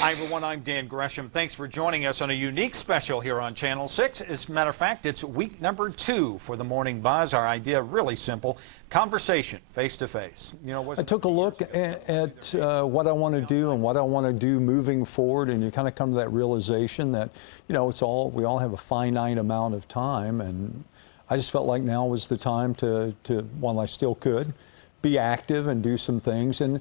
Hi, everyone. I'm Dan Gresham. Thanks for joining us on a unique special here on Channel 6. As a matter of fact, it's week number 2 for the Morning Buzz. Our idea, really simple, conversation, face-to-face. You know, I took a look at what I want to do and what I want to do moving forward, and you kind of come to that realization that, you know, we all have a finite amount of time, and I just felt like now was the time to while I still could, be active and do some things. And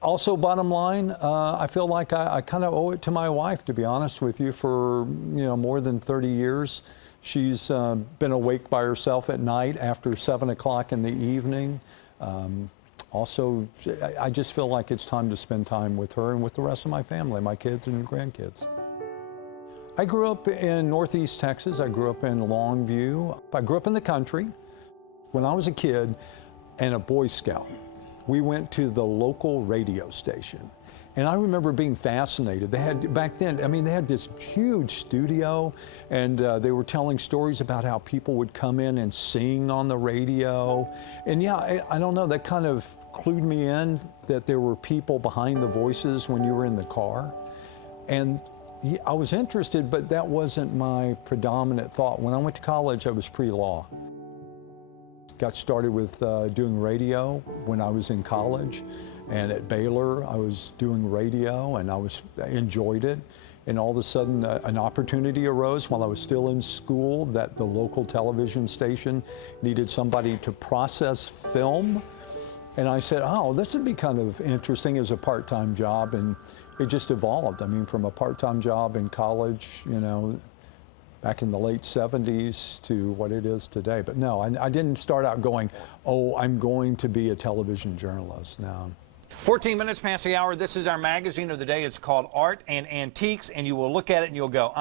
also, bottom line, I feel like I kind of owe it to my wife, to be honest with you, for, you know, more than 30 years. She's been awake by herself at night after 7 o'clock in the evening. Also, I just feel like it's time to spend time with her and with the rest of my family, my kids and grandkids. I grew up in Northeast Texas. I grew up in Longview. I grew up in the country. When I was a kid and a Boy Scout, we went to the local radio station. And I remember being fascinated. They had, back then, I mean, they had this huge studio, and they were telling stories about how people would come in and sing on the radio. And yeah, I don't know, that kind of clued me in that there were people behind the voices when you were in the car. And I was interested, but that wasn't my predominant thought. When I went to college, I was pre-law. Got started with doing radio when I was in college, and at Baylor I was doing radio, and I enjoyed it. And all of a sudden an opportunity arose while I was still in school that the local television station needed somebody to process film. And I said, oh, this would be kind of interesting as a part-time job, and it just evolved. I mean, from a part-time job in college, you know, back in the late 70s to what it is today. But no, I didn't start out going, oh, I'm going to be a television journalist. No. 14 minutes past the hour. This is our magazine of the day. It's called Art and Antiques, and you will look at it and you'll go,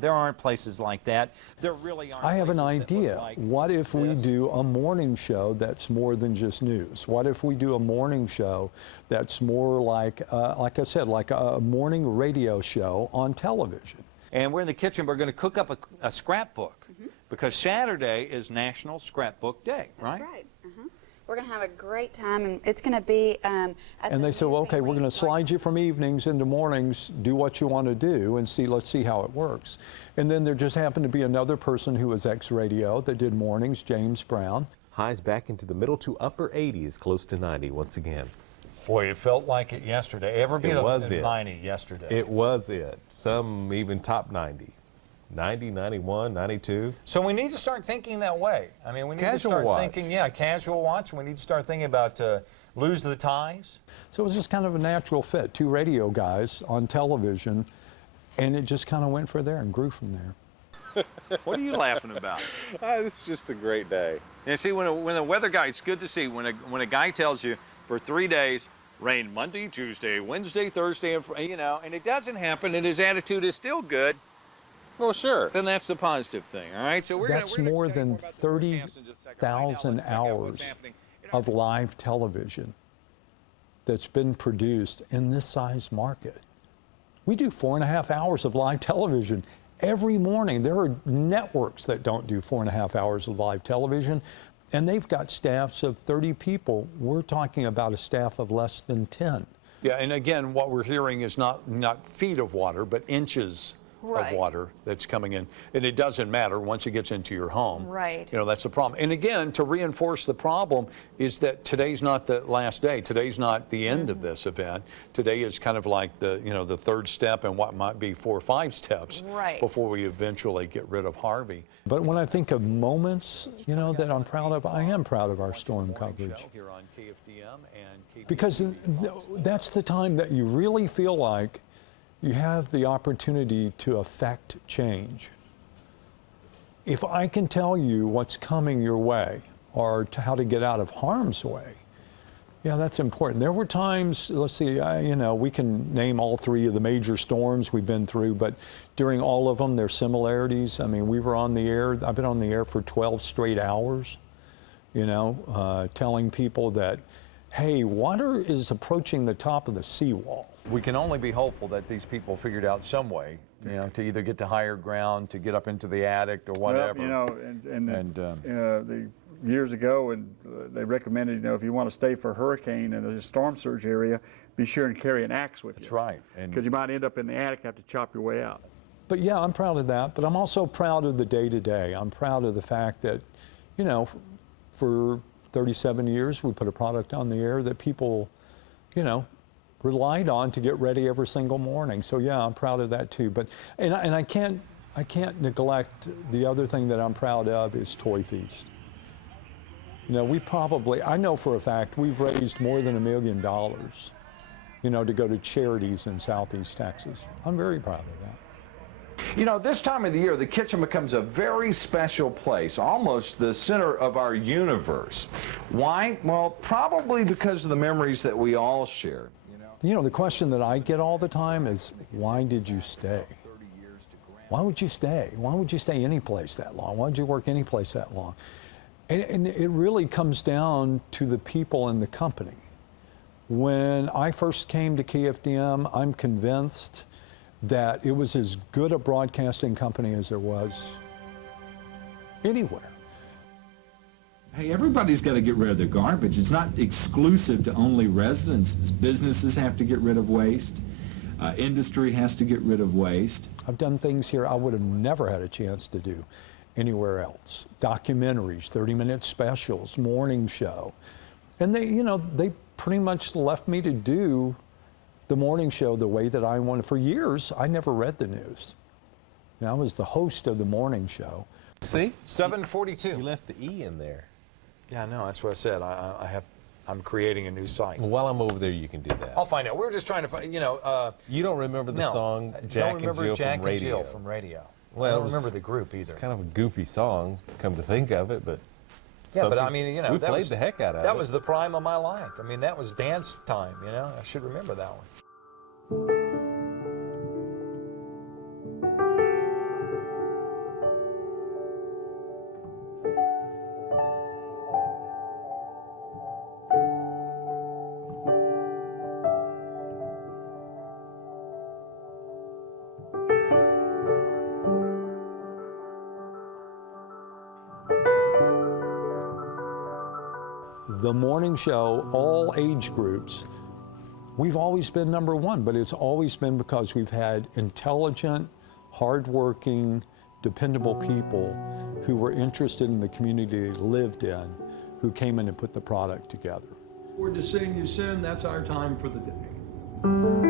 there aren't places like that. There really aren't. I have an idea. Like what if we do a morning show that's more than just news? What if we do a morning show that's more like I said, like a morning radio show on television? And we're in the kitchen. We're going to cook up a scrapbook because Saturday is National Scrapbook Day, right? That's right. We're going to have a great time, and it's going to be and they said, well, okay, we're going to slide you from evenings into mornings, do what you want to do, and let's see how it works. And then there just happened to be another person who was ex-radio that did mornings, James Brown. Highs back into the middle to upper 80s, close to 90 once again. Boy, it felt like it yesterday. Ever been in 90 yesterday? It was it. Some even top 90. 90, 91, 92. So we need to start thinking that way. I mean, we need to start thinking, casual watch. We need to start thinking about lose the ties. So it was just kind of a natural fit. 2 radio guys on television, and it just kind of went from there and grew from there. What are you laughing about? It's just a great day. And see, when a weather guy, it's good to see when a guy tells you for 3 days, rain Monday, Tuesday, Wednesday, Thursday, and you know, and it doesn't happen, and his attitude is still good. Well, sure. Then that's the positive thing, all right? So that's more than 30,000 hours of live television that's been produced in this size market. We do 4.5 hours of live television every morning. There are networks that don't do 4.5 hours of live television, and they've got staffs of 30 people. We're talking about a staff of less than 10. Yeah, and again, what we're hearing is not feet of water, but inches of water that's coming in. And it doesn't matter once it gets into your home. Right. You know, that's the problem. And again, to reinforce the problem is that today's not the last day. Today's not the end of this event. Today is kind of like the, you know, the third step in what might be 4 or 5 steps before we eventually get rid of Harvey. But when I think of moments, you know, that I'm proud of, I am proud of our storm coverage. Here on KFDM and because that's the time that you really feel like you have the opportunity to affect change. If I can tell you what's coming your way or how to get out of harm's way, yeah, that's important. There were times, let's see, you know, we can name all 3 of the major storms we've been through, but during all of them, there's similarities. I mean, we were on the air, I've been on the air for 12 straight hours, you know, telling people that, hey, water is approaching the top of the seawall. We can only be hopeful that these people figured out some way, you know, to either get to higher ground, to get up into the attic or whatever. Well, you know, and the years ago, and they recommended, if you want to stay for a hurricane in a storm surge area, be sure and carry an axe with you. That's right. Because you might end up in the attic, have to chop your way out. But yeah, I'm proud of that. But I'm also proud of the day-to-day. I'm proud of the fact that, for 37 years, we put a product on the air that people, relied on to get ready every single morning. So yeah, I'm proud of that too. But and I can't neglect the other thing that I'm proud of is Toy Feast. I know for a fact we've raised more than $1 million, to go to charities in Southeast Texas. I'm very proud of that. This time of the year, the kitchen becomes a very special place, almost the center of our universe. Why? Well, probably because of the memories that we all share. The question that I get all the time is, why did you stay? Why would you stay? Why would you stay any place that long? Why would you work any place that long? And it really comes down to the people in the company. When I first came to KFDM, I'm convinced that it was as good a broadcasting company as there was anywhere. Hey, everybody's got to get rid of their garbage. It's not exclusive to only residences. Businesses have to get rid of waste. Industry has to get rid of waste. I've done things here I would have never had a chance to do anywhere else. Documentaries, 30-minute specials, morning show. And they pretty much left me to do the morning show the way that I wanted. For years, I never read the news. I was the host of the morning show. See? 742. You left the E in there. Yeah, no, that's what I said. I'm creating a new site. Well, while I'm over there, you can do that. I'll find out. We were just trying to find, You don't remember the song Jack and Jill Jack from Radio? And Jill from Radio. Well, I it don't was- remember the group either. It's kind of a goofy song, come to think of it, but Yeah, some but I people- mean, we that played was the heck out of it. That was the prime of my life. I mean, that was dance time. I should remember that one. The morning show, all age groups, we've always been #1, but it's always been because we've had intelligent, hardworking, dependable people who were interested in the community they lived in, who came in and put the product together. Forward to seeing you soon. That's our time for the day.